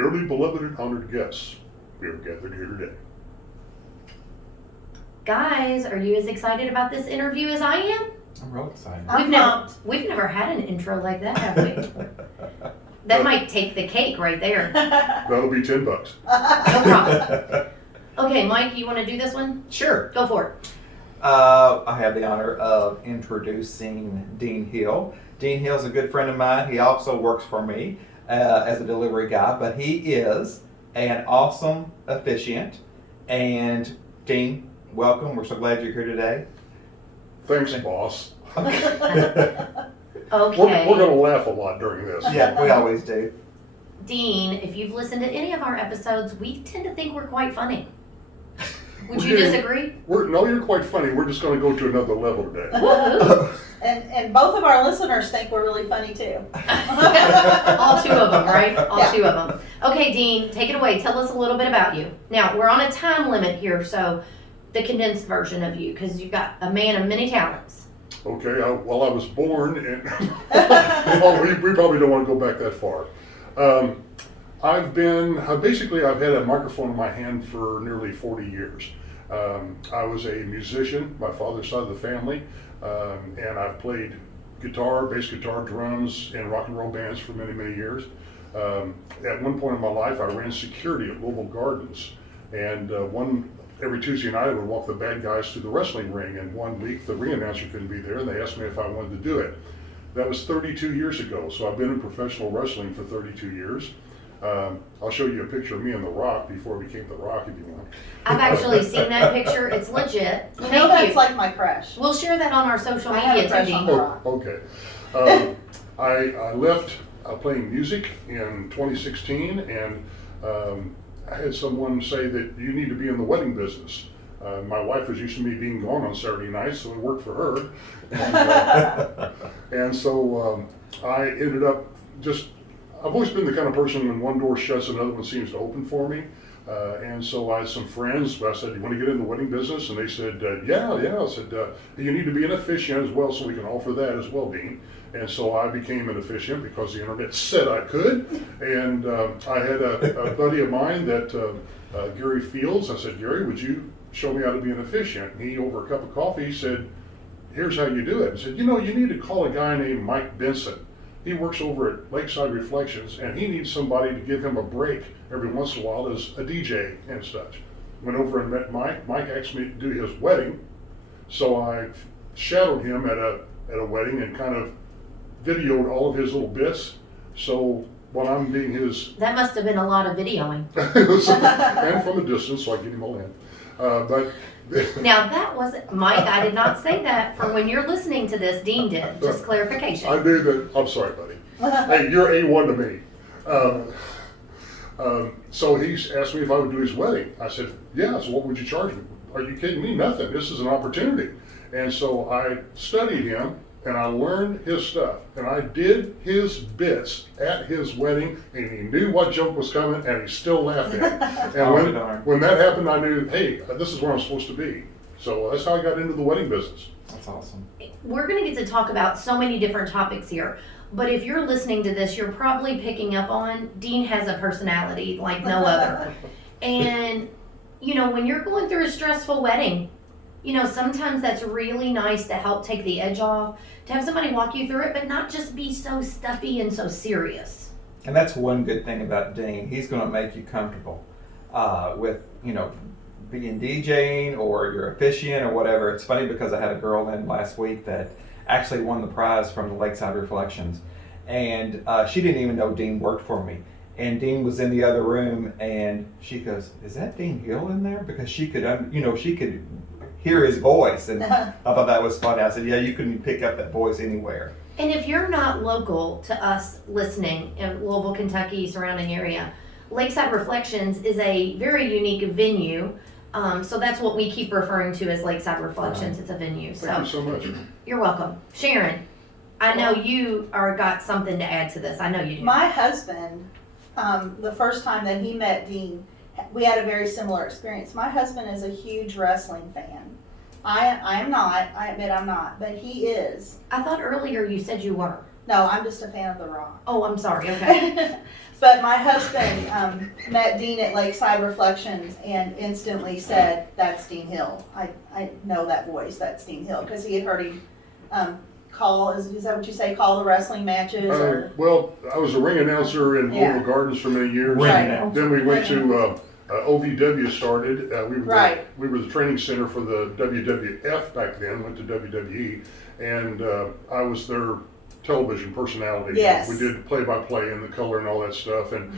dearly beloved and honored guests, we are gathered here today. Guys, are you as excited about this interview as I am? I'm real excited. We've never had an intro like that, have we? That might take the cake right there. That'll be $10. No problem. Okay, Mike, you want to do this one? Sure. Go for it. I have the honor of introducing Dean Hill. Dean Hill is a good friend of mine. He also works for me as a delivery guy, but he is an awesome officiant. And Dean, welcome. We're so glad you're here today. Thanks, boss. Okay. We're going to laugh a lot during this. Yeah, we always do. Dean, if you've listened to any of our episodes, we tend to think we're quite funny. Would We're you getting- disagree? No, you're quite funny. We're just going to go to another level today. Woohoo. And both of our listeners think we're really funny too. All two of them, right? All Yeah. two of them. Okay, Dean, take it away. Tell us a little bit about you. Now, we're on a time limit here, so the condensed version of you, because you've got a man of many talents. Okay, I was born, and well, we probably don't want to go back that far. I've had a microphone in my hand for nearly 40 years. I was a musician, my father's side of the family, and I've played guitar, bass guitar, drums, in rock and roll bands for many, many years. At one point in my life, I ran security at Louisville Gardens, and every Tuesday night I would walk the bad guys to the wrestling ring, and one week the ring announcer couldn't be there, and they asked me if I wanted to do it. That was 32 years ago, so I've been in professional wrestling for 32 years. I'll show you a picture of me in The Rock before it became The Rock if you want. I've actually seen that picture. It's legit. You know Thank that's you. like my crush. We'll share that on our social I have a media too, crush on Dean. The Okay. I left playing music in 2016, and I had someone say that you need to be in the wedding business. My wife was used to me being gone on Saturday nights, so it worked for her. And so I ended up I've always been the kind of person when one door shuts, another one seems to open for me. And so I had some friends, I said, you want to get in the wedding business? And they said, yeah. I said, you need to be an officiant as well, so we can offer that as well, Dean. And so I became an officiant because the internet said I could. And I had a buddy of mine Gary Fields. I said, Gary, would you show me how to be an officiant? And he, over a cup of coffee, said, here's how you do it. I said, you need to call a guy named Mike Benson. He works over at Lakeside Reflections, and he needs somebody to give him a break every once in a while as a DJ and such. Went over and met Mike. Mike asked me to do his wedding, so I shadowed him at a wedding and kind of videoed all of his little bits. So when I'm being his... That must have been a lot of videoing. and from a distance, so I get him all in. But Now that wasn't, Mike, I did not say that. For when you're listening to this, Dean did. Just clarification. I knew that. I'm sorry, buddy. Hey, you're A1 to me. So he asked me if I would do his wedding. I said, yeah, so what would you charge me? Are you kidding me? Nothing. This is an opportunity. And so I studied him, and I learned his stuff. And I did his bits at his wedding, and he knew what joke was coming, and he still laughed at it. And when that happened, I knew, hey, this is where I'm supposed to be. So that's how I got into the wedding business. That's awesome. We're going to get to talk about so many different topics here. But if you're listening to this, you're probably picking up on Dean has a personality like no other. And, when you're going through a stressful wedding, sometimes that's really nice to help take the edge off, to have somebody walk you through it, but not just be so stuffy and so serious. And that's one good thing about Dean. He's going to make you comfortable with, being DJing or your officiant or whatever. It's funny because I had a girl in last week that actually won the prize from the Lakeside Reflections. And she didn't even know Dean worked for me. And Dean was in the other room, and she goes, "Is that Dean Hill in there?" Because she could, she could hear his voice, and I thought that was funny. I said, "Yeah, you can pick up that voice anywhere." And if you're not local to us listening in Louisville, Kentucky, surrounding area, Lakeside Reflections is a very unique venue. So that's what we keep referring to as Lakeside Reflections. It's a venue. Thank you so much. You're welcome. Sharon, I know you got something to add to this. I know you do. My husband, the first time that he met Dean, we had a very similar experience. My husband is a huge wrestling fan. I am not. I admit I'm not, but he is. I thought earlier you said you were. No, I'm just a fan of The Rock. Oh, I'm sorry. Okay. But my husband met Dean at Lakeside Reflections and instantly said, "That's Dean Hill. I know that voice. That's Dean Hill," because he had heard him call. Is that what you say? Call the wrestling matches? Or Well, I was a ring announcer in Yeah. Oval Gardens for many years. Ring Right. announcer. Then we went to OVW started. Right. We were the training center for the WWF back then. Went to WWE, and I was their television personality. Yes. We did play-by-play and the color and all that stuff, and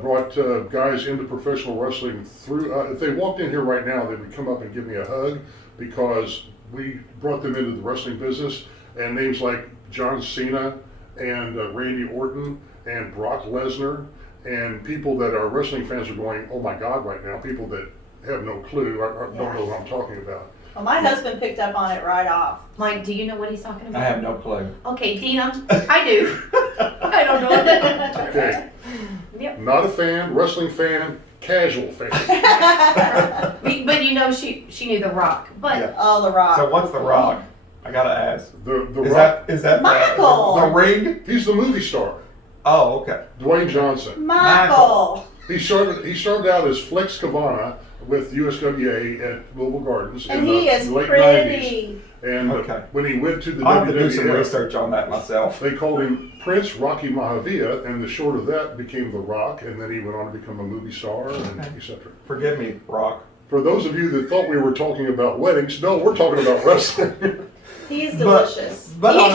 brought guys into professional wrestling through. If they walked in here right now, they would come up and give me a hug because we brought them into the wrestling business. And names like John Cena and Randy Orton and Brock Lesnar and people that are wrestling fans are going, oh my God, right now. People that have no clue, don't know what I'm talking about. well, my husband picked up on it right off. Mike, do you know what he's talking about? I have no clue. Okay, Dean, I do. I don't know it. Okay. Yep. Not a fan, wrestling fan, casual fan. But you know, she knew The Rock. But Yeah. Oh, The Rock. So what's The Rock? I gotta ask. The Is Rock, that Michael! the ring? he's the movie star, Oh, okay. Dwayne Johnson. Michael. He started out as Flex Cavana with USWA at Louisville Gardens And in he the is late 90s. pretty. And Okay. when he went to the I'll have to do some WWF, research on that myself. they called him Prince Rocky Mahavia, and the short of that became The Rock, and then he went on to become a movie star, and Okay. etc. Forgive me, Rock. For those of you that thought we were talking about weddings, no, we're talking about wrestling. He's delicious. But on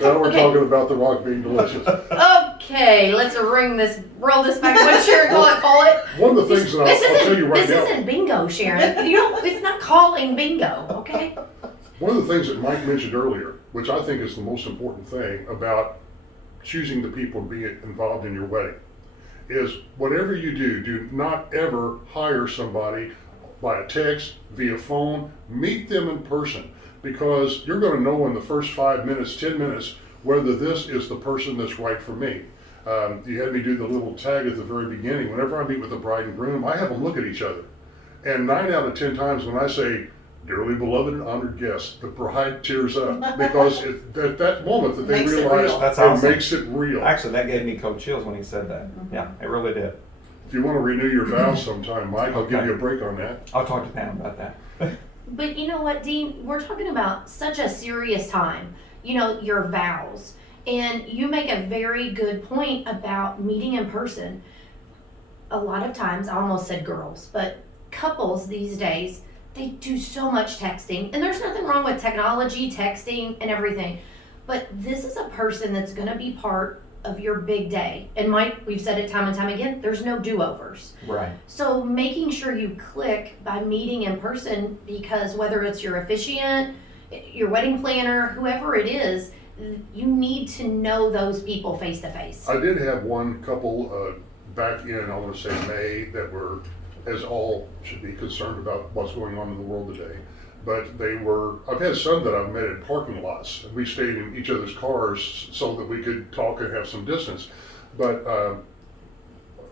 Now we're Okay. talking about The Rock being delicious. okay, let's roll this back. What did Sharon call it? One of the things that I'll tell you right this now, isn't bingo, Sharon. You don't. It's not calling bingo. Okay. one of the things that Mike mentioned earlier, which I think is the most important thing about choosing the people to be involved in your wedding, is whatever you do not ever hire somebody by a text, via phone, meet them in person, because you're going to know in the first 5 minutes, 10 minutes, whether this is the person that's right for me. You had me do the little tag at the very beginning. Whenever I meet with the bride and groom, I have them look at each other. And 9 out of 10 times when I say, dearly beloved and honored guest, the bride tears up because at that moment that they Makes it realize real. That's it awesome. makes it real. Actually, that gave me cold chills when he said that. Yeah, it really did. If you want to renew your vows sometime, Mike, I'll give Okay. you a break on that. I'll talk to Pam about that. But you know what, Dean? We're talking about such a serious time. You know, your vows. And you make a very good point about meeting in person. A lot of times, I almost said girls, but couples these days, they do so much texting. And there's nothing wrong with technology, texting, and everything. But this is a person that's going to be part of your big day. And Mike, we've said it time and time again, there's no do-overs. Right. So making sure you click by meeting in person, because whether it's your officiant, your wedding planner, whoever it is, you need to know those people face to face. I did have one couple back in, I want to say May, that were, as all should be, concerned about what's going on in the world today. But they were, I've had some that I've met in parking lots. We stayed in each other's cars so that we could talk and have some distance. But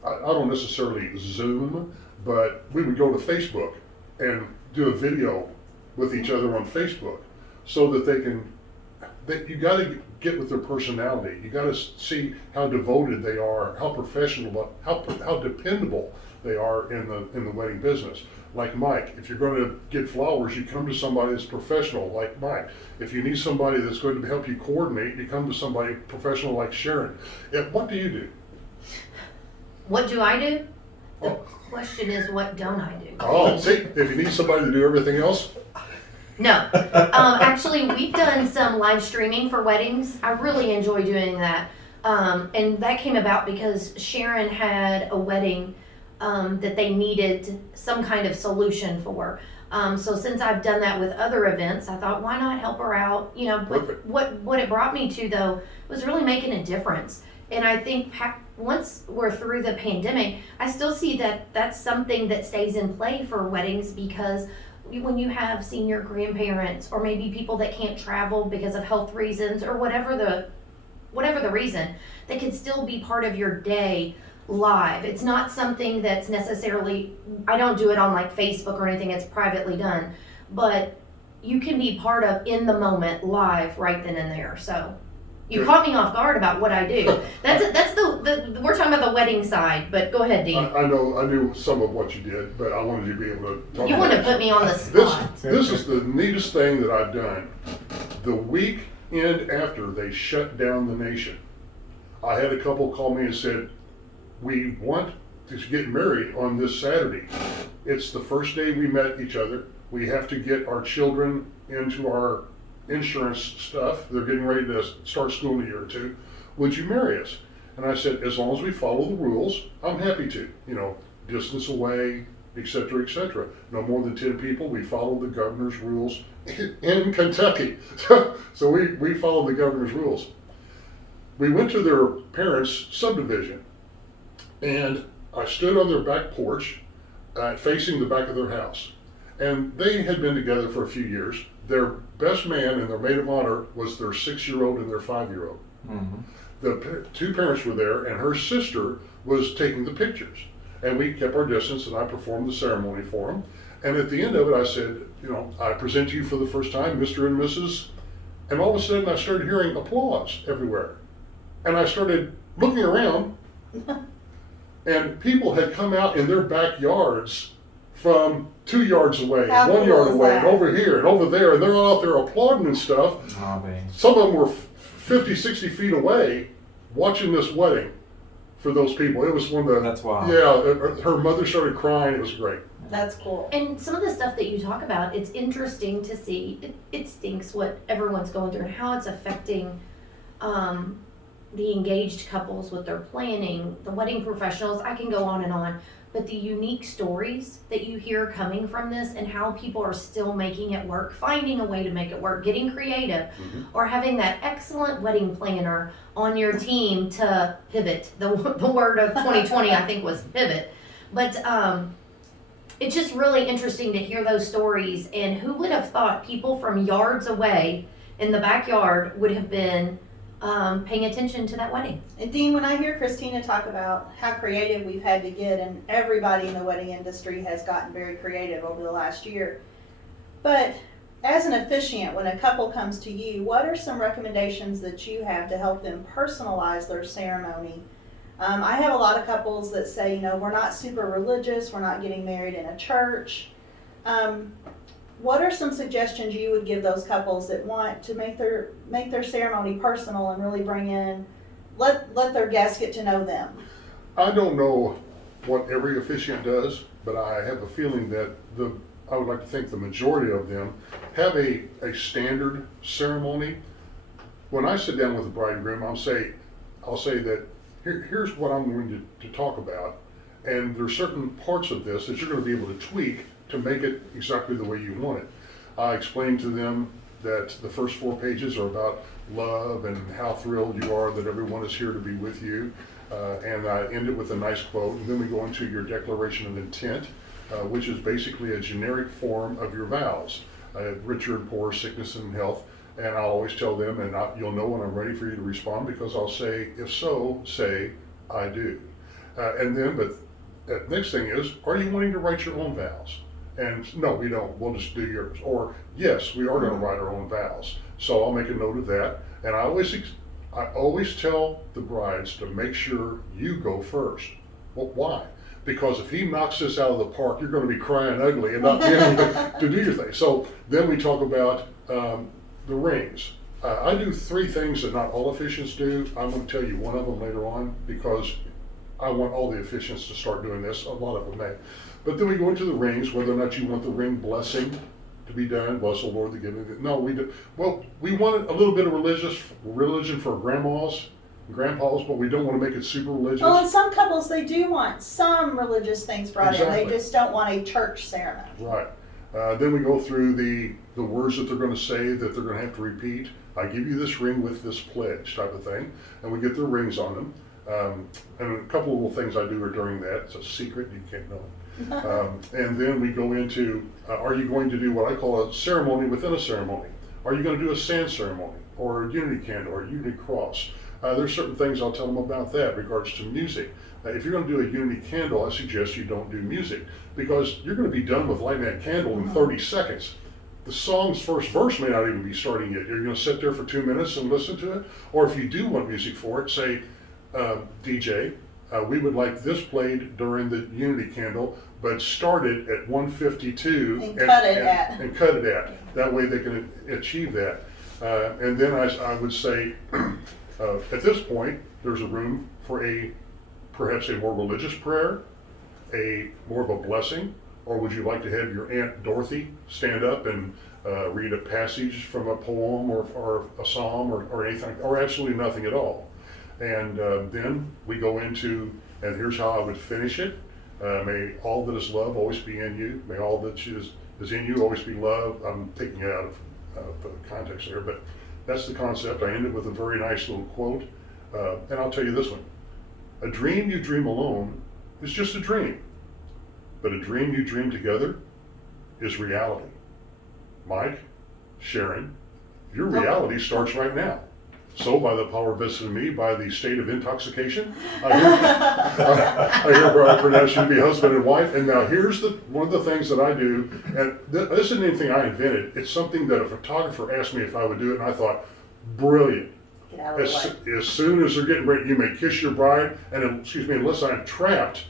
I don't necessarily Zoom, but we would go to Facebook and do a video with each other on Facebook so that you got to get with their personality. You got to see how devoted they are, how professional, how dependable they are in the wedding business. Like Mike, if you're going to get flowers, you come to somebody that's professional, like Mike. If you need somebody that's going to help you coordinate, you come to somebody professional like Sharon. What do you do? What do I do? The Oh. question is, what don't I do? Oh, see, if you need somebody to do everything else, No. Actually, we've done some live streaming for weddings. I really enjoy doing that. And that came about because Sharon had a wedding that they needed some kind of solution for. So since I've done that with other events, I thought, why not help her out? You know, but Perfect. what it brought me to, though, was really making a difference. And I think once we're through the pandemic, I still see that that's something that stays in play for weddings, because when you have senior grandparents or maybe people that can't travel because of health reasons or whatever the reason, they could still be part of your day live. It's not something that's necessarily, I don't do it on like Facebook or anything, it's privately done, but you can be part of in the moment, live, right then and there. So you Good. caught me off guard about what I do. That's the we're talking about the wedding side, but go ahead, Dean. I knew some of what you did, but I wanted you to be able to talk You about want to it. put me on the spot. This is the neatest thing that I've done. The weekend after they shut down the nation, I had a couple call me and said, we want to get married on this Saturday. It's the first day we met each other. We have to get our children into our insurance stuff. They're getting ready to start school in a year or two. Would you marry us? And I said, as long as we follow the rules, I'm happy to. You know, distance away, et cetera, et cetera. No more than 10 people. We follow the governor's rules in Kentucky. So we follow the governor's rules. We went to their parents' subdivision, and I stood on their back porch facing the back of their house. And they had been together for a few years. Their best man and their maid of honor was their 6-year-old and their 5-year-old. Mm-hmm. The two parents were there, and her sister was taking the pictures. And we kept our distance, and I performed the ceremony for them. And at the end of it, I said, you know, I present to you for the first time, Mr. and Mrs. And all of a sudden, I started hearing applause everywhere. And I started looking around, and people had come out in their backyards from 2 yards away, How 1 cool yard is away, that? and over here, and over there, and they're all out there applauding and stuff. Oh, man. Some of them were 50, 60 feet away watching this wedding for those people. It was one of the... That's wild. Yeah, her mother started crying. It was great. That's cool. And some of the stuff that you talk about, it's interesting to see. It stinks what everyone's going through and how it's affecting the engaged couples with their planning, the wedding professionals. I can go on and on. But the unique stories that you hear coming from this and how people are still making it work, finding a way to make it work, getting creative, or having that excellent wedding planner on your team to pivot. The word of 2020, I think, was pivot. But it's just really interesting to hear those stories. And who would have thought people from yards away in the backyard would have been paying attention to that wedding? And Dean, when I hear Christina talk about how creative we've had to get, and everybody in the wedding industry has gotten very creative over the last year, but as an officiant, when a couple comes to you, what are some recommendations that you have to help them personalize their ceremony? I have a lot of couples that say, you know, we're not super religious, we're not getting married in a church. What are some suggestions you would give those couples that want to make their ceremony personal and really bring in, let their guests get to know them? I don't know what every officiant does, but I have a feeling that I would like to think the majority of them have a standard ceremony. When I sit down with the bride and groom, I'll say that here's what I'm going to talk about, and there's certain parts of this that you're going to be able to tweak to make it exactly the way you want it. I explained to them that the first 4 pages are about love and how thrilled you are that everyone is here to be with you. And I end it with a nice quote. And then we go into your declaration of intent, which is basically a generic form of your vows, rich or poor, sickness and health. And I'll always tell them, and you'll know when I'm ready for you to respond, because I'll say, if so, say, I do. And then, but the next thing is, are you wanting to write your own vows? And no, we don't. We'll just do yours. Or yes, we are going to write our own vows. So I'll make a note of that. And I always tell the brides to make sure you go first. Well, why? Because if he knocks this out of the park, you're going to be crying ugly and not be able to do your thing. So then we talk about the rings. I do 3 things that not all officiants do. I'm going to tell you one of them later on, because I want all the officiants to start doing this. A lot of them may. But then we go into the rings, whether or not you want the ring blessing to be done. Bless the Lord, the giving. No, we do. Well, we want a little bit of religion for grandmas and grandpas, but we don't want to make it super religious. Well, in some couples, they do want some religious things brought in. Exactly. They just don't want a church ceremony. Right. Then we go through the words that they're going to say that they're going to have to repeat. I give you this ring with this pledge type of thing. And we get their rings on them. And a couple of little things I do are during that. It's a secret. You can't know it. And then we go into, are you going to do what I call a ceremony within a ceremony? Are you going to do a sand ceremony, or a unity candle, or a unity cross? There's certain things I'll tell them about that in regards to music. If you're going to do a unity candle, I suggest you don't do music, because you're going to be done with lighting that candle in 30 seconds. the song's first verse may not even be starting yet. You're going to sit there for 2 minutes and listen to it. Or if you do want music for it, say, DJ, we would like this played during the Unity Candle, but started at 1:52 And cut it at. And cut it at. That way they can achieve that. And then I would say, at this point, there's a room for perhaps a more religious prayer, more of a blessing, or would you like to have your Aunt Dorothy stand up and read a passage from a poem or a psalm or anything, or absolutely nothing at all? And then we go into, and here's how I would finish it. May all that is love always be in you. May all that is in you always be love. I'm taking it out of context there, but that's the concept. I end it with a very nice little quote. And I'll tell you this one. A dream you dream alone is just a dream. But a dream you dream together is reality. Mike, Sharon, your reality starts right now. So by the power vested in me, by the state of intoxication, I hereby pronounce you to be husband and wife. And now here's one of the things that I do, and this isn't anything I invented. It's something that a photographer asked me if I would do it, and I thought, brilliant. Get out of the way. As soon as they're getting ready, you may kiss your bride, and unless I'm trapped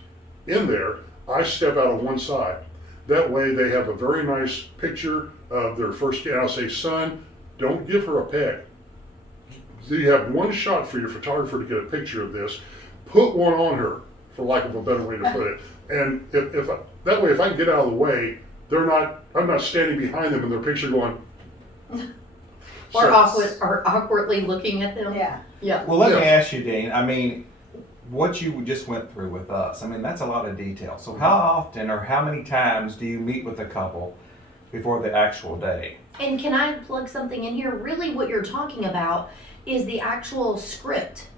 in there, I step out on one side. That way they have a very nice picture of their first kid. I'll say, son, don't give her a peg. So you have one shot for your photographer to get a picture of this. Put one on her, for lack of a better way to put it. And that way, if I can get out of the way, I'm not standing behind them in their picture going. Or awkwardly looking at them. Yeah. Yeah. Well, let me Yes. ask you, Dean. I mean, what you just went through with us, I mean, that's a lot of detail. So how often or how many times do you meet with a couple before the actual day? And can I plug something in here? Really what you're talking about is the actual script.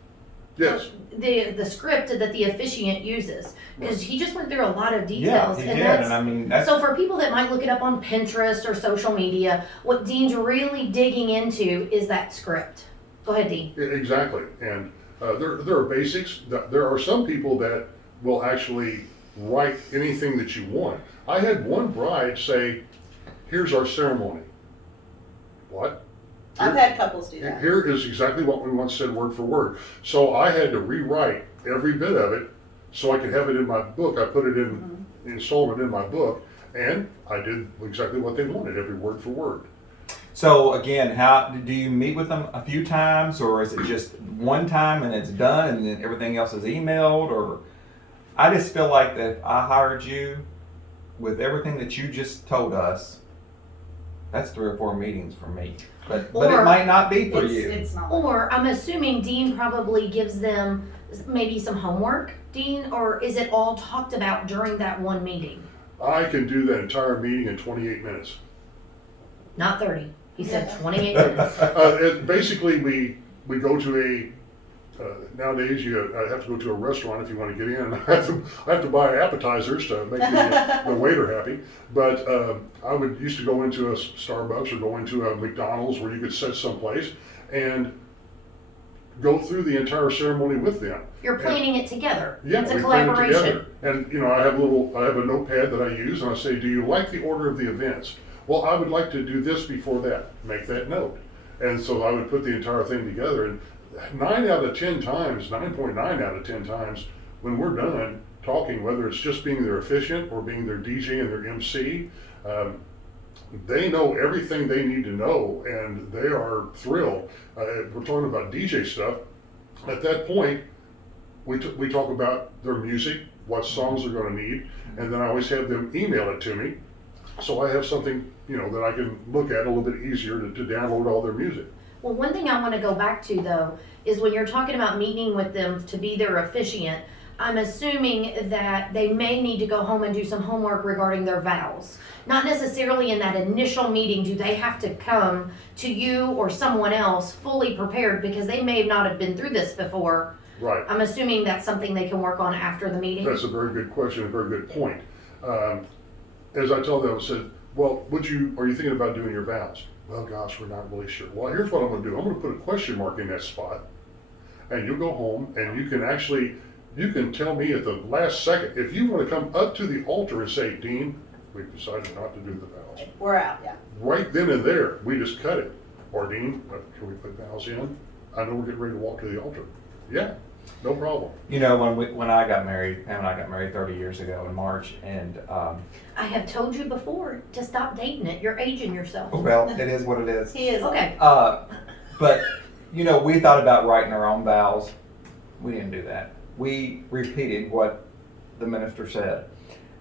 Yes. The script that the officiant uses. Because he just went through a lot of details. Yeah, he and did. that's, And I mean, that's, so for people that might look it up on Pinterest or social media, what Dean's really digging into is that script. Go ahead, Dean. Exactly. And there are basics. There are some people that will actually write anything that you want. I had one bride say, here's our ceremony. What? I've had couples do that. Here is exactly what we once said word for word. So I had to rewrite every bit of it so I could have it in my book. I put it in installment in my book, and I did exactly what they wanted, every word for word. so again, how do you meet with them a few times, or is it just one time and it's done and then everything else is emailed? Or I just feel like that if I hired you with everything that you just told us, that's 3 or 4 meetings for me. But it Or- might not be for It's, you. it's not. Or I'm assuming Dean probably gives them maybe some homework, Dean, or is it all talked about during that one meeting? I can do that entire meeting in 28 minutes. Not 30. He said Yeah. 28 minutes. Basically, we go to nowadays I have to go to a restaurant if you want to get in. I have to buy appetizers to make the waiter happy. But I used to go into a Starbucks or go into a McDonald's where you could sit someplace and go through the entire ceremony with them. You're planning it together. Yeah, It's a we plan it collaboration. together. And I have a notepad that I use, and I say, do you like the order of the events? Well, I would like to do this before that. Make that note. And so I would put the entire thing together, and 9.9 out of 10 times, when we're done talking, whether it's just being their officiant or being their DJ and their MC, they know everything they need to know, and they are thrilled. We're talking about DJ stuff. At that point, we talk about their music, what songs they're going to need, and then I always have them email it to me, so I have something that I can look at a little bit easier to download all their music. Well, one thing I want to go back to though is when you're talking about meeting with them to be their officiant, I'm assuming that they may need to go home and do some homework regarding their vows. Not necessarily in that initial meeting do they have to come to you or someone else fully prepared because they may not have been through this before. Right. I'm assuming that's something they can work on after the meeting. That's a very good question, a very good point. As I told them, I said, well, are you thinking about doing your vows? Well, gosh, we're not really sure. Well, here's what I'm going to do. I'm going to put a question mark in that spot, and you'll go home, and you can tell me at the last second, if you want to come up to the altar and say, Dean, we've decided not to do the vows. We're out, yeah. right then and there, we just cut it. Or Dean, can we put vows in? I know we're getting ready to walk to the altar. Yeah, no problem. You know, when I got married, Pam and I got married 30 years ago in March, and I have told you before to stop dating it. You're aging yourself. well, it is what it is. He is. Okay. But you know, we thought about writing our own vows. We didn't do that. We repeated what the minister said,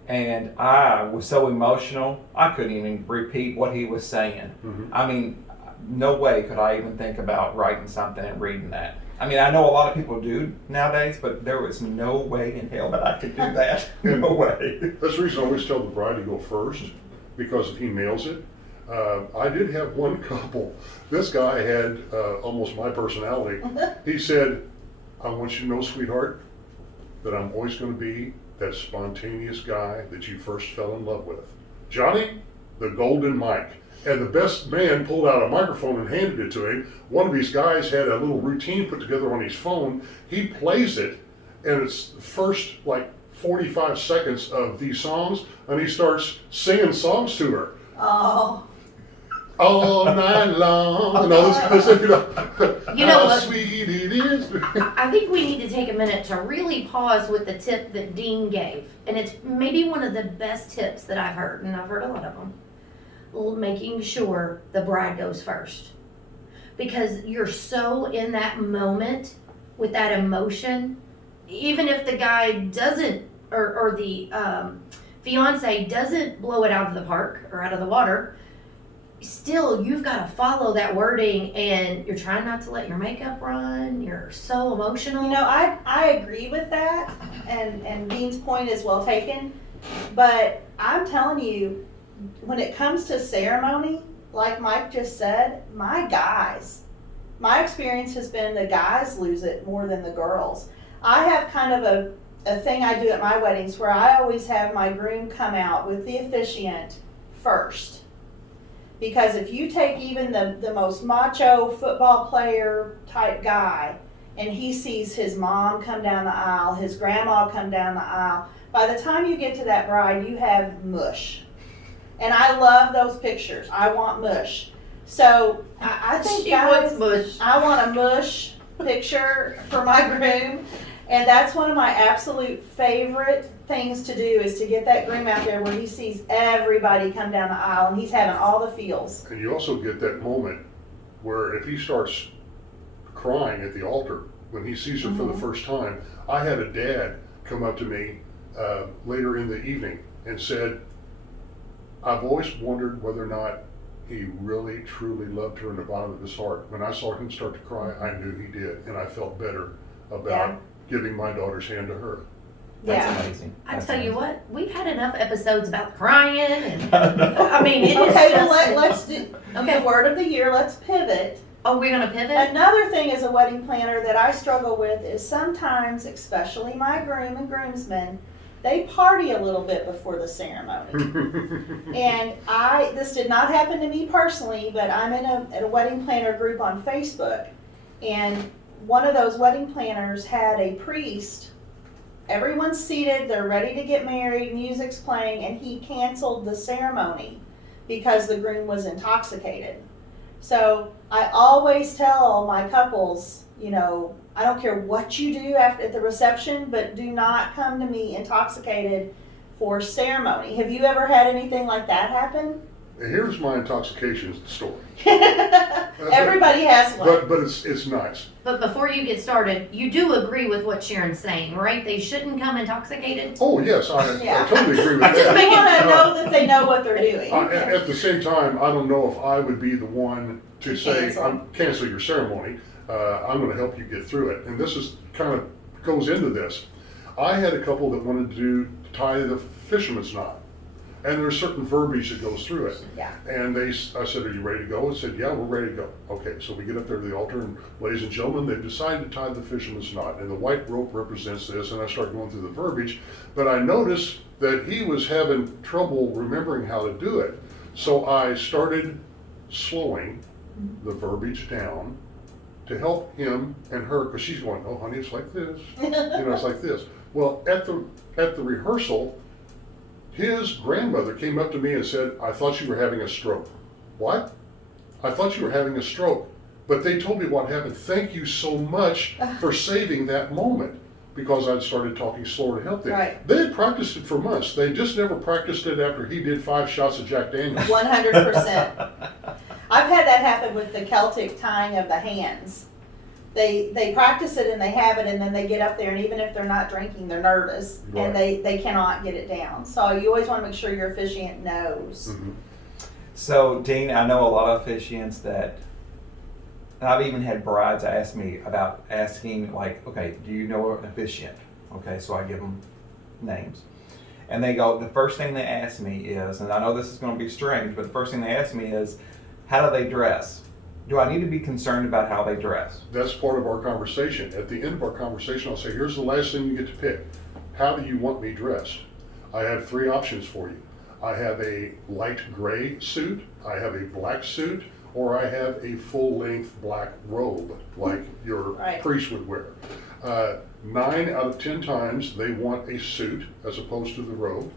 and I was so emotional I couldn't even repeat what he was saying. Mm-hmm. I mean, no way could I even think about writing something and reading that. I mean, I know a lot of people do nowadays, but there was no way in hell that I could do that. No way. That's the reason I always tell the bride to go first, because if he nails it, I did have one couple. This guy had almost my personality. He said, I want you to know, sweetheart, that I'm always going to be that spontaneous guy that you first fell in love with. Johnny, the golden mic. And the best man pulled out a microphone and handed it to him. One of these guys had a little routine put together on his phone. He plays it, and it's the first like 45 seconds of these songs, and he starts singing songs to her. Oh. All night long, and all this kind of stuff, You know how what? sweet it is. I think we need to take a minute to really pause with the tip that Dean gave. And it's maybe one of the best tips that I've heard, and I've heard a lot of them. Making sure the bride goes first. Because you're so in that moment with that emotion, even if the guy doesn't, or the fiance doesn't blow it out of the park or out of the water, still you've got to follow that wording, and you're trying not to let your makeup run. You're so emotional. You know, I agree with that, and Dean's point is well taken, but I'm telling you, when it comes to ceremony, like Mike just said, my experience has been the guys lose it more than the girls. I have kind of a thing I do at my weddings where I always have my groom come out with the officiant first. Because if you take even the most macho football player type guy, and he sees his mom come down the aisle, his grandma come down the aisle, by the time you get to that bride, you have mush. And I love those pictures. I want mush. So I think, guys, mush. I want a mush picture for my groom. And that's one of my absolute favorite things to do, is to get that groom out there where he sees everybody come down the aisle and he's having all the feels. And you also get that moment where if he starts crying at the altar when he sees her for the first time. I had a dad come up to me later in the evening and said, I've always wondered whether or not he really truly loved her in the bottom of his heart. When I saw him start to cry, I knew he did, and I felt better about giving my daughter's hand to her. That's amazing. I That's tell you amazing. what, we've had enough episodes about crying, and I mean, it is Okay, just, well, let's do Okay. the word of the year. Let's pivot. oh, we're gonna pivot? Another thing as a wedding planner that I struggle with is sometimes, especially my groom and groomsmen, they party a little bit before the ceremony. And this did not happen to me personally, but I'm in a wedding planner group on Facebook, and one of those wedding planners had a priest. Everyone's seated, they're ready to get married, music's playing, and he canceled the ceremony because the groom was intoxicated. So I always tell my couples, you know, I don't care what you do at the reception, but do not come to me intoxicated for ceremony. Have you ever had anything like that happen? Here's my intoxication story. Everybody has one. But it's nice. But before you get started, you do agree with what Sharon's saying, right? They shouldn't come intoxicated? Oh, yes, I totally agree with I'm just that. We making- want to know that they know what they're doing. At the same time, I don't know if I would be the one to say, Cancel. cancel your ceremony. I'm going to help you get through it. And this is kind of goes into this. I had a couple that wanted to tie the fisherman's knot. And there's certain verbiage that goes through it. Yeah. And I said, are you ready to go? I said, yeah, we're ready to go. Okay, so we get up there to the altar, and ladies and gentlemen, they've decided to tie the fisherman's knot. And the white rope represents this, and I start going through the verbiage. But I noticed that he was having trouble remembering how to do it. So I started slowing the verbiage down to help him and her, because she's going, oh, honey, it's like this. You know, it's like this. Well, at the rehearsal, his grandmother came up to me and said, I thought you were having a stroke. What? I thought you were having a stroke. But they told me what happened. Thank you so much for saving that moment. Because I'd started talking slower to help them. Right. They had practiced it for months. They just never practiced it after he did 5 shots of Jack Daniels. 100%. I've had that happen with the Celtic tying of the hands. They practice it and they have it, and then they get up there, and even if they're not drinking, they're nervous, Right. and they cannot get it down. So you always want to make sure your officiant knows. Mhm. So, Dean, I know a lot of officiants that, and I've even had brides ask me about asking, like, okay, do you know an officiant? Okay, so I give them names. And they go, the first thing they ask me is, and I know this is going to be strange, but the first thing they ask me is, how do they dress? Do I need to be concerned about how they dress? That's part of our conversation. At the end of our conversation, I'll say, here's the last thing you get to pick. How do you want me dressed? I have 3 options for you. I have a light gray suit, I have a black suit, or I have a full-length black robe like your Right. priest would wear. 9 out of 10 times they want a suit as opposed to the robe.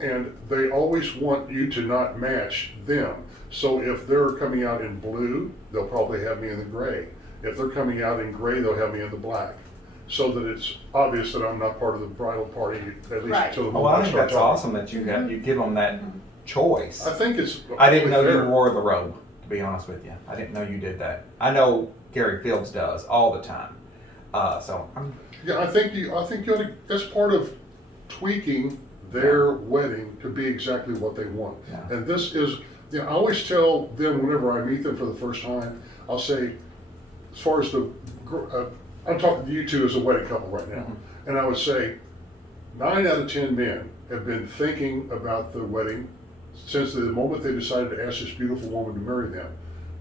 And they always want you to not match them. So if they're coming out in blue, they'll probably have me in the gray. If they're coming out in gray, they'll have me in the black. So that it's obvious that I'm not part of the bridal party, at least Right. until the Oh, moment I I think start that's talking. awesome that you give them that choice. I think it's. I didn't know fair. you wore the robe, to be honest with you. I didn't know you did that. I know Gary Fields does all the time. So I'm Yeah, I think you ought to, that's part of tweaking their wedding to be exactly what they want. Yeah. And this is, I always tell them whenever I meet them for the first time, I'll say, as far as I'm talking to you two as a wedding couple right now, and I would say, 9 out of 10 men have been thinking about the wedding since the moment they decided to ask this beautiful woman to marry them.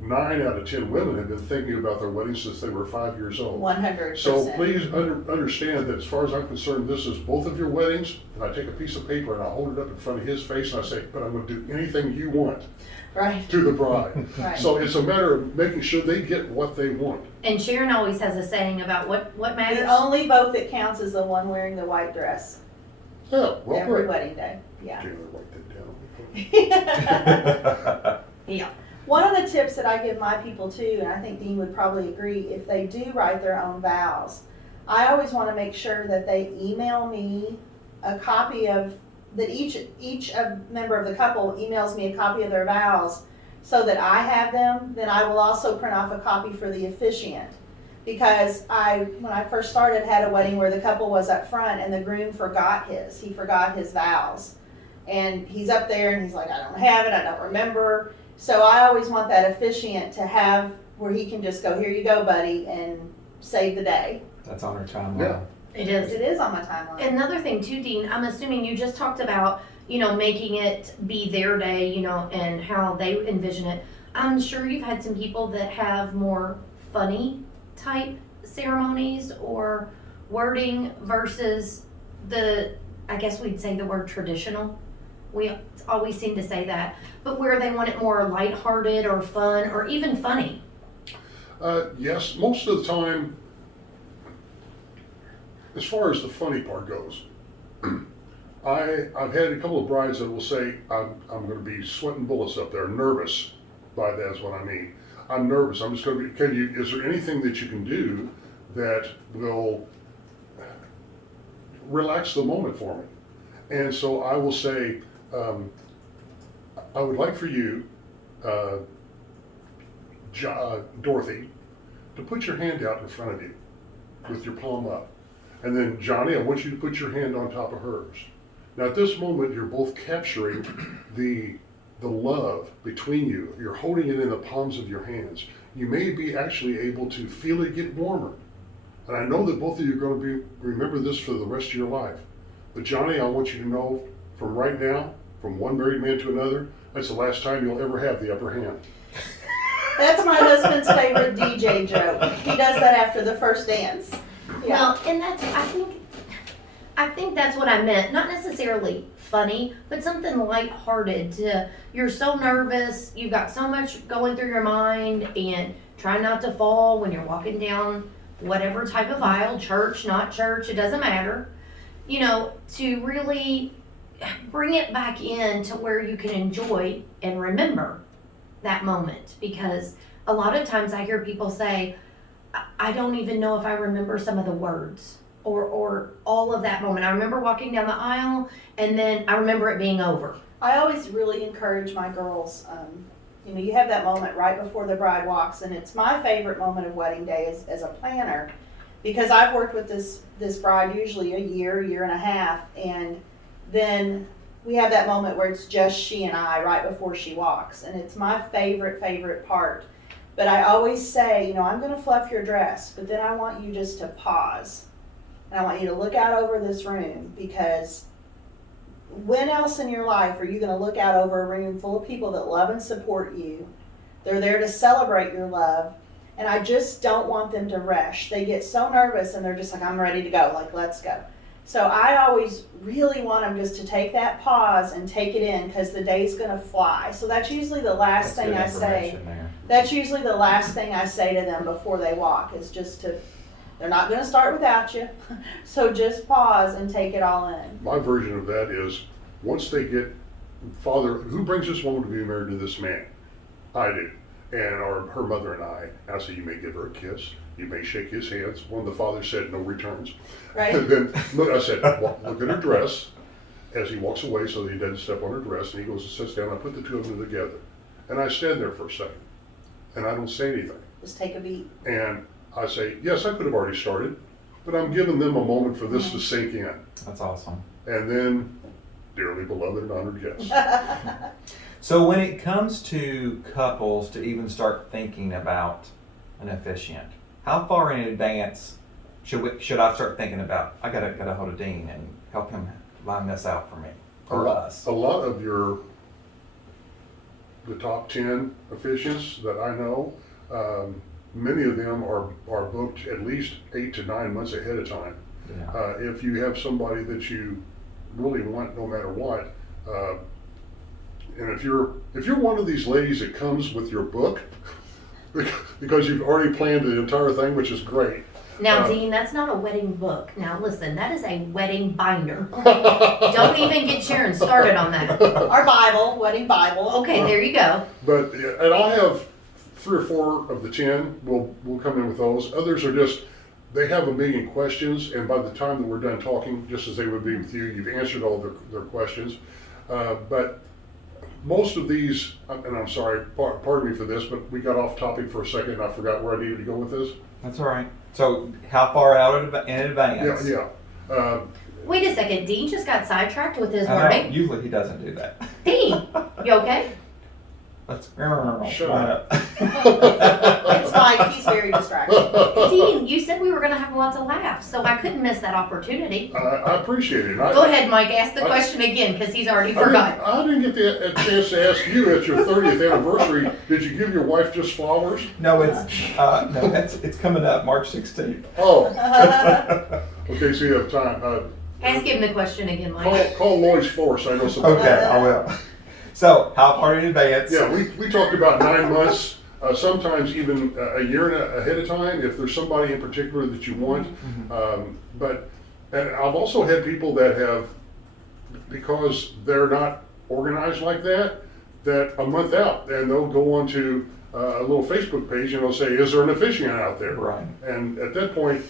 9 out of 10 women have been thinking about their wedding since they were 5 years old. 100%. So please understand that as far as I'm concerned, this is both of your weddings, and I take a piece of paper and I hold it up in front of his face and I say, but I'm gonna do anything you want Right. to the bride. Right. So it's a matter of making sure they get what they want. And Sharon always has a saying about what matters. The only vote that counts is the one wearing the white dress Yeah, well every put. wedding day. Yeah. Okay, write that down. Yeah. One of the tips that I give my people too, and I think Dean would probably agree, if they do write their own vows, I always want to make sure that they email me a copy of, that each member of the couple emails me a copy of their vows so that I have them. Then I will also print off a copy for the officiant. Because when I first started, had a wedding where the couple was up front and the groom forgot he forgot his vows. And he's up there and he's like, I don't have it, I don't remember. So I always want that officiant to have where he can just go, here you go, buddy, and save the day. that's on our timeline. Yeah. It is. It is on my timeline. Another thing too, Dean, I'm assuming you just talked about, making it be their day, and how they envision it. I'm sure you've had some people that have more funny type ceremonies or wording versus I guess we'd say the word traditional. We always seem to say that, but where they want it more lighthearted or fun or even funny. Yes, most of the time, as far as the funny part goes, I've had a couple of brides that will say, I'm going to be sweating bullets up there, nervous. By that's what I mean. I'm nervous. I'm just going to be. Is there anything that you can do that will relax the moment for me? And so I will say, I would like for you, Dorothy, to put your hand out in front of you with your palm up. And then, Johnny, I want you to put your hand on top of hers. Now, at this moment, you're both capturing the love between you. You're holding it in the palms of your hands. You may be actually able to feel it get warmer. And I know that both of you are going to remember this for the rest of your life. But Johnny, I want you to know from right now, from one married man to another, that's the last time you'll ever have the upper hand. That's my husband's favorite DJ joke. He does that after the first dance. Yeah. Well, and that's, I think that's what I meant. Not necessarily funny, but something lighthearted. You're so nervous, you've got so much going through your mind, and try not to fall when you're walking down whatever type of aisle, church, not church, it doesn't matter. To really bring it back in to where you can enjoy and remember that moment. Because a lot of times I hear people say, I don't even know if I remember some of the words or all of that moment. I remember walking down the aisle and then I remember it being over. I always really encourage my girls, you have that moment right before the bride walks, and it's my favorite moment of wedding day as a planner, because I've worked with this bride usually a year and a half, and then we have that moment where it's just she and I right before she walks, and it's my favorite part. But I always say, I'm going to fluff your dress, but then I want you just to pause, and I want you to look out over this room, because when else in your life are you going to look out over a room full of people that love and support you? They're there to celebrate your love. And I just don't want them to rush. They get so nervous and they're just like, I'm ready to go. Like, let's go. So I always really want them just to take that pause and take it in, because the day's going to fly. So that's usually the last thing I say. That's usually the last thing I say to them before they walk, is just they're not going to start without you. So just pause and take it all in. My version of that is, once they get, Father, who brings this woman to be married to this man? I do. And her mother and I say, you may give her a kiss, you may shake his hands. One of the fathers said, no returns. Right. And then I said, look at her dress as he walks away so that he doesn't step on her dress. And he goes and sits down. I put the two of them together. And I stand there for a second. And I don't say anything. Just take a beat. And I say, yes, I could have already started, but I'm giving them a moment for this to sink in. That's awesome. And then, dearly beloved and honored guests. So when it comes to couples to even start thinking about an officiant, how far in advance should I start thinking about, I gotta get a hold of Dean and help him line this out for me, or us? A lot of the top 10 officiants that I know, many of them are booked at least 8 to 9 months ahead of time. Yeah. If you have somebody that you really want no matter what, and if you're one of these ladies that comes with your book, because you've already planned the entire thing, which is great. Now, Dean, that's not a wedding book. Now, listen, that is a wedding binder. Don't even get Sharon started on that. Our Bible, wedding Bible. Okay, there you go. But, and I'll have 3 or 4 of the 10, we'll come in with those. Others are just, they have a million questions, and by the time that we're done talking, just as they would be with you, you've answered all their questions. But most of these, and I'm sorry, pardon me for this, but we got off topic for a second and I forgot where I needed to go with this. That's all right. So how far out in advance? Yeah. Wait a second, Dean just got sidetracked with his I know, wording. usually he doesn't do that. Dean, you okay? Let's Shut line up. up. It's Mike, he's very distracted. Dean, you said we were going to have lots of laughs, so I couldn't miss that opportunity. I appreciate it. Go ahead, Mike, ask the question again, because he's already forgot. I didn't get a chance to ask you at your 30th anniversary, did you give your wife just flowers? No, it's coming up March 16th. Oh. Okay, so you have time. Ask him the question again, Mike. Call Lloyd's Force, I know some. Okay, I will. So how far in advance? Yeah, we talked about 9 months, sometimes even a year ahead of time, if there's somebody in particular that you want. But and I've also had people that have, because they're not organized like that a month out, and they'll go on to a little Facebook page and they'll say, is there an officiant out there? Right. And at that point,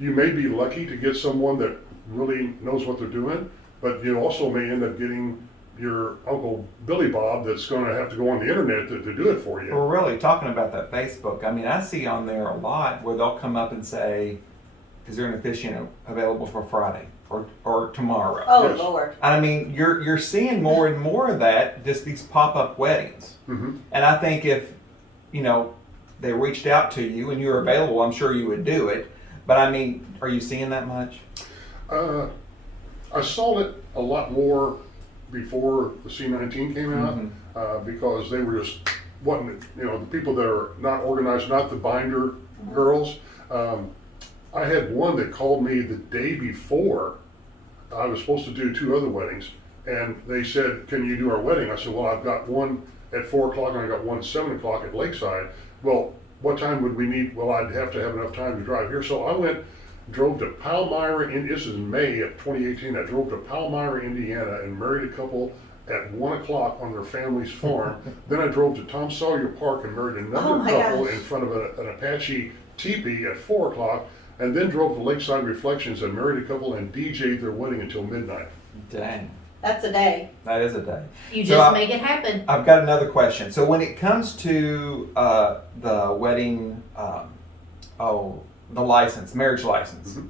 you may be lucky to get someone that really knows what they're doing, but you also may end up getting your Uncle Billy Bob that's going to have to go on the internet to do it for you. We're really talking about that Facebook. I mean, I see on there a lot where they'll come up and say, is there an officiant available for Friday or tomorrow? Oh, Yes. Lord. I mean, you're seeing more and more of that, just these pop-up weddings. Mm-hmm. And I think if, they reached out to you and you were available, I'm sure you would do it. But I mean, are you seeing that much? I saw it a lot more before the C-19 came out, because they were just the people that are not organized, not the binder girls. I had one that called me the day before I was supposed to do 2 other weddings, and they said, can you do our wedding? I said, well, I've got one at 4 o'clock and I got one at 7 o'clock at Lakeside. Well, what time would we need? Well, I'd have to have enough time to drive here. So I went drove to Palmyra, this is in May of 2018, I drove to Palmyra, Indiana and married a couple at 1 o'clock on their family's farm. Then I drove to Tom Sawyer Park and married Oh another my couple gosh. in front of an Apache teepee at 4 o'clock, and then drove to Lakeside Reflections and married a couple and DJ'd their wedding until midnight. Dang, That's a day. that is a day. You So just make it happen. I've got another question. So when it comes to the wedding, the license, marriage license, Mhm.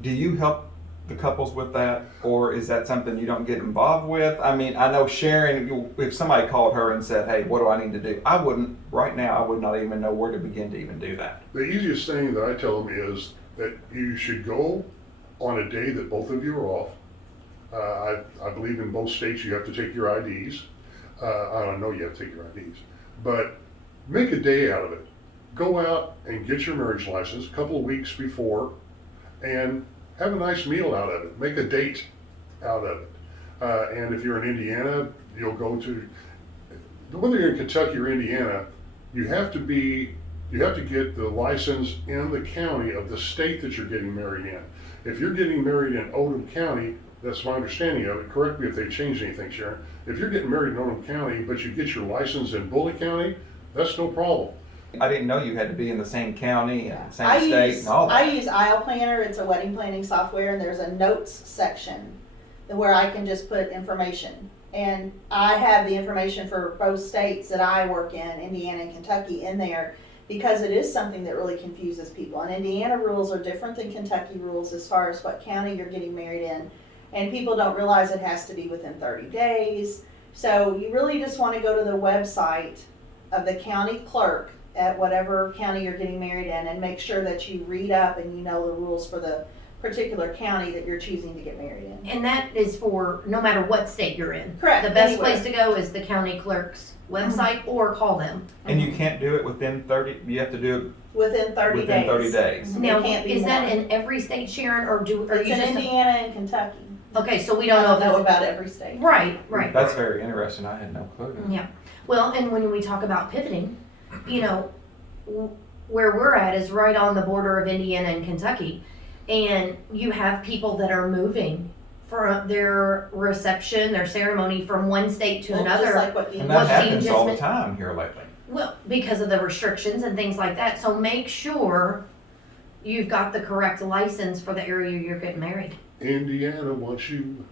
do you help the couples with that, or is that something you don't get involved with? I mean, I know Sharon, if somebody called her and said, hey, what do I need to do? I wouldn't, right now, I would not even know where to begin to even do that. The easiest thing that I tell them is that you should go on a day that both of you are off. I believe in both states you have to take your IDs. I don't know you have to take your IDs, but make a day out of it. Go out and get your marriage license a couple of weeks before and have a nice meal out of it. Make a date out of it. And if you're in Indiana, you'll go to, whether you're in Kentucky or Indiana, you have to get the license in the county of the state that you're getting married in. If you're getting married in Odom County, that's my understanding of it. Correct me if they changed anything, Sharon. If you're getting married in Odom County, but you get your license in Bullitt County, that's no problem. I didn't know you had to be in the same county and same I state use and all I that. use Aisle Planner. It's a wedding planning software, and there's a notes section where I can just put information. And I have the information for both states that I work in, Indiana and Kentucky, in there because it is something that really confuses people. And Indiana rules are different than Kentucky rules as far as what county you're getting married in. And people don't realize it has to be within 30 days. So you really just want to go to the website of the county clerk at whatever county you're getting married in and make sure that you read up and you know the rules for the particular county that you're choosing to get married in. And that is for no matter what state you're in. Correct. The best anywhere. place to go is the county clerk's website or call them. And you can't do it within 30, you have to do Within 30 it within days. 30 days. Mhm. Now, It can't be is that more. in every state, Sharon, or are It's you in just? Indiana and Kentucky. Okay, so we I don't know don't if know that's. about every state. Right, right. That's very interesting. I had no clue. Yeah. Well, and when we talk about pivoting, you know, where we're at is right on the border of Indiana and Kentucky. And you have people that are moving for their reception, their ceremony from one state to Well, another. Just like what you And What that Dean happens just all the meant- time here lately. Well, because of the restrictions and things like that. So make sure you've got the correct license for the area you're getting married. Indiana wants you.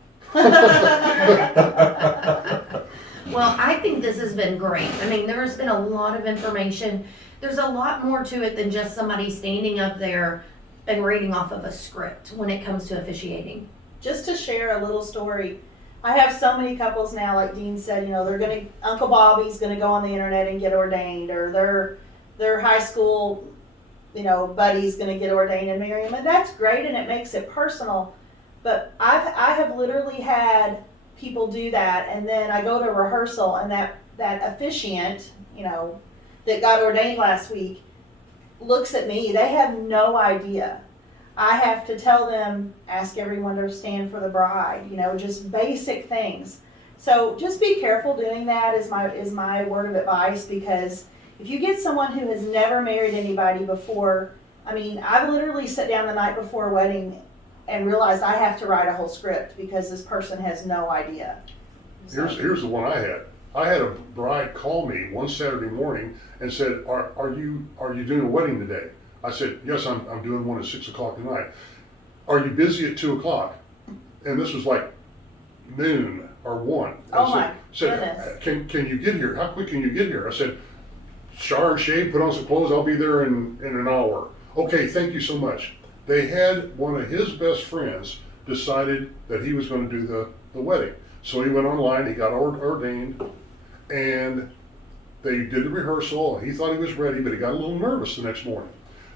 Well, I think this has been great. I mean, there's been a lot of information. There's a lot more to it than just somebody standing up there and reading off of a script when it comes to officiating. Just to share a little story, I have so many couples now, like Dean said, you know, Uncle Bobby's gonna go on the internet and get ordained, or their high school, you know, buddy's gonna get ordained and marry him, and that's great and it makes it personal. But I have literally had people do that, and then I go to rehearsal and that officiant, you know, that got ordained last week looks at me. They have no idea. I have to tell them, ask everyone to stand for the bride, you know, just basic things. So just be careful doing that is my word of advice, because if you get someone who has never married anybody before, I mean, I've literally sat down the night before a wedding and realized I have to write a whole script because this person has no idea. So- Here's the one I had. I had a bride call me one Saturday morning and said, "Are you doing a wedding today?" I said, "Yes, I'm doing one at 6 o'clock tonight." "Are you busy at 2 o'clock?" And this was like noon or 1. I Oh my said, Can you get here? How quick can you get here? I said, "Shower and shave, put on some clothes. I'll be there in an hour." "Okay, thank you so much." They had one of his best friends decided that he was going to do the wedding. So he went online, he got ordained, and they did the rehearsal. He thought he was ready, but he got a little nervous the next morning.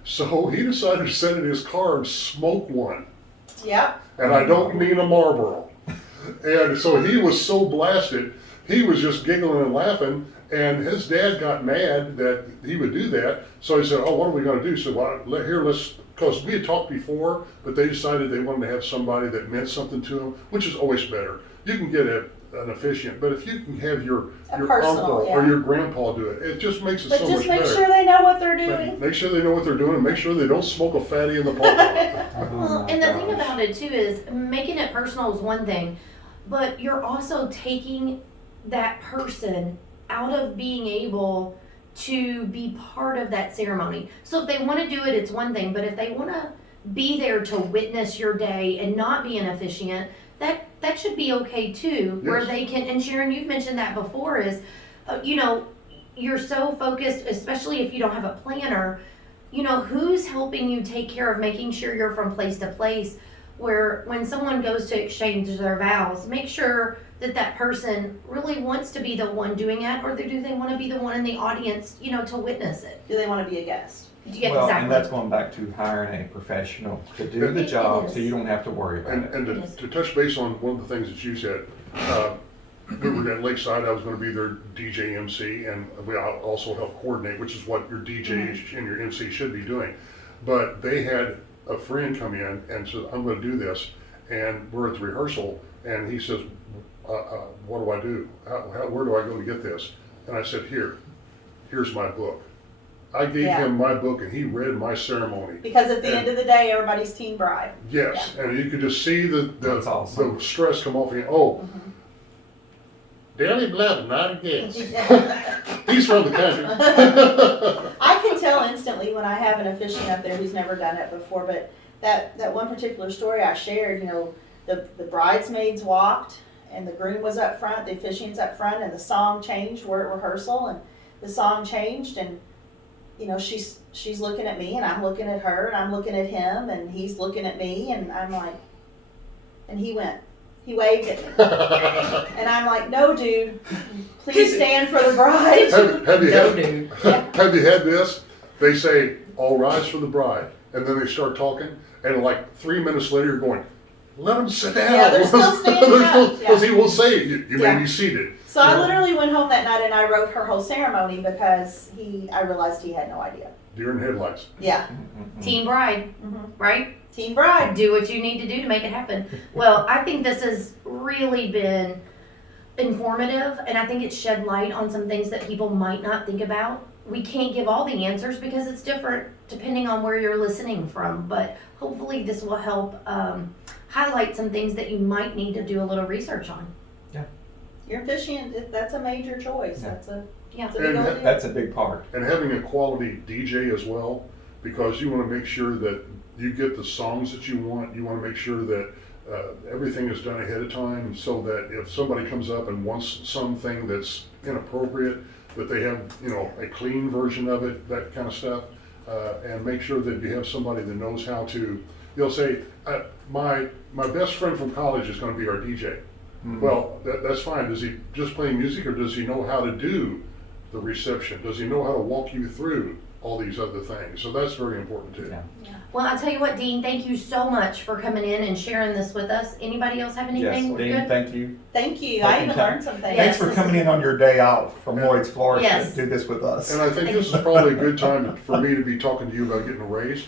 So he decided to sit in his car and smoke one. Yep. And I don't mean a Marlboro. And so he was so blasted, he was just giggling and laughing. And his dad got mad that he would do that. So he said, "Oh, what are we going to do?" So because we had talked before, but they decided they wanted to have somebody that meant something to them, which is always better. You can get an officiant, but if you can have your personal, uncle or yeah. your grandpa do it, it just makes it But so just much make better. sure they know what they're doing. Make sure they know what they're doing, and make sure they don't smoke a fatty in the parking lot. Oh Well, my and the thing gosh. about it too is making it personal is one thing, but you're also taking that person out of being able to be part of that ceremony. So if they want to do it, it's one thing, but if they want to be there to witness your day and not be an officiant, that should be okay too, where Yes. they can, and Sharon, you've mentioned that before, is, you know, you're so focused, especially if you don't have a planner, you know, who's helping you take care of making sure you're from place to place, where when someone goes to exchange their vows, make sure that that person really wants to be the one doing it, or do they want to be the one in the audience, you know, to witness it? Do they want to be a guest? Yeah, Well, exactly. and that's going back to hiring a professional to do the It job, is. so you don't have to worry about it. And Yes. to touch base on one of the things that you said, we were at Lakeside, I was gonna be their DJ MC, and we also help coordinate, which is what your DJ and your MC should be doing. But they had a friend come in and said, I'm gonna do this, and we're at the rehearsal, and he says, what do I do? Where do I go to get this? And I said, here's my book. I gave Yeah. him my book, and he read my ceremony. Because at the end of the day, everybody's team bride. Yes, and you could just see That's awesome. the stress come off of you. Oh, dearly beloved, not a guest. He's from the country. I can tell instantly when I have an officiant up there who's never done it before, but that one particular story I shared, you know, the bridesmaids walked and the groom was up front, the officiant's up front, and the song changed. We're at rehearsal and the song changed, and you know, she's looking at me and I'm looking at her and I'm looking at him and he's looking at me and I'm like, and he waved at me. And I'm like, no dude, please stand for the bride. Have you No, had, dude. have you had this? They say, all rise for the bride. And then they start talking, and like 3 minutes later, you're going, let them sit down. Yeah, they're still standing up. Because he will say, you may Yeah. be seated. So I literally went home that night and I wrote her whole ceremony because I realized he had no idea. Deer in headlights. Yeah. Team bride, Mhm. right? Team bride. Do what you need to do to make it happen. Well, I think this has really been informative, and I think it's shed light on some things that people might not think about. We can't give all the answers because it's different depending on where you're listening from, but hopefully this will help highlight some things that you might need to do a little research on. Your officiant, that's a major choice. Yeah. That's a Yeah. big And old That's a big part. And having a quality DJ as well, because you want to make sure that you get the songs that you want. You want to make sure that everything is done ahead of time, so that if somebody comes up and wants something that's inappropriate, that they have, you know, a clean version of it, that kind of stuff, and make sure that you have somebody that knows how to. They'll say, my best friend from college is going to be our DJ. Well, that's fine. Does he just play music, or does he know how to do the reception? Does he know how to walk you through all these other things? So that's very important too. Yeah. Well, I'll tell you what, Dean, thank you so much for coming in and sharing this with us. Anybody else have anything? Yes, We're Dean, good? thank you. Thank you. I even learned some things. Yes. Thanks for coming in on your day out from Lloyd's, Florida Yes. to do this with us. And I think this is probably a good time for me to be talking to you about getting a raise.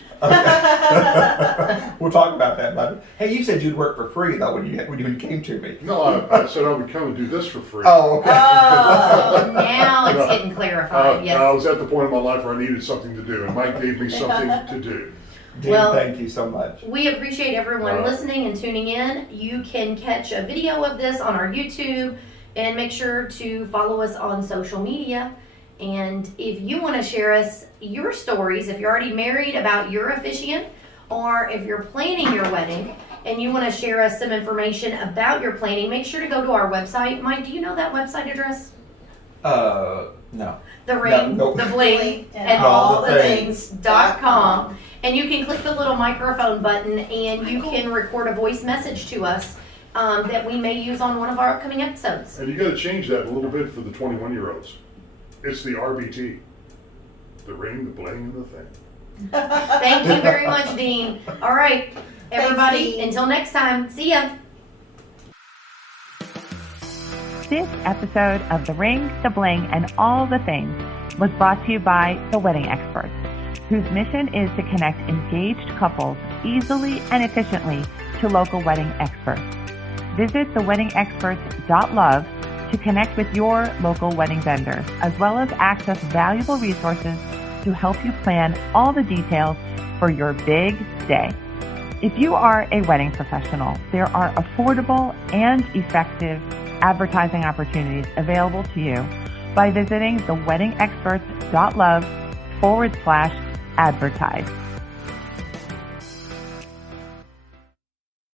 We'll talk about that, buddy. Hey, you said you'd work for free though when you came to me. No, I said I would come and do this for free. Oh, okay. Oh, now it's getting clarified, yes. I was at the point in my life where I needed something to do, and Mike gave me something to do. Dean, Well- thank you so much. We appreciate everyone listening and tuning in. You can catch a video of this on our YouTube, and make sure to follow us on social media. And if you want to share us your stories, if you're already married, about your officiant, or if you're planning your wedding and you want to share us some information about your planning, make sure to go to our website. Mike, do you know that website address? No. The ring, No. the bling, And and all all the the things.com. And you can click the little microphone button and you can record a voice message to us that we may use on one of our upcoming episodes. And you got to change that a little bit for the 21-year-olds. It's the RBT. The ring, the bling, and the thing. Thank you very much, Dean. All right, everybody, Dean. until next time, see ya. This episode of The Ring, The Bling, and All the Things was brought to you by The Wedding Experts, whose mission is to connect engaged couples easily and efficiently to local wedding experts. Visit theweddingexperts.love to connect with your local wedding vendors, as well as access valuable resources to help you plan all the details for your big day. If you are a wedding professional, there are affordable and effective advertising opportunities available to you by visiting theweddingexperts.love/advertise.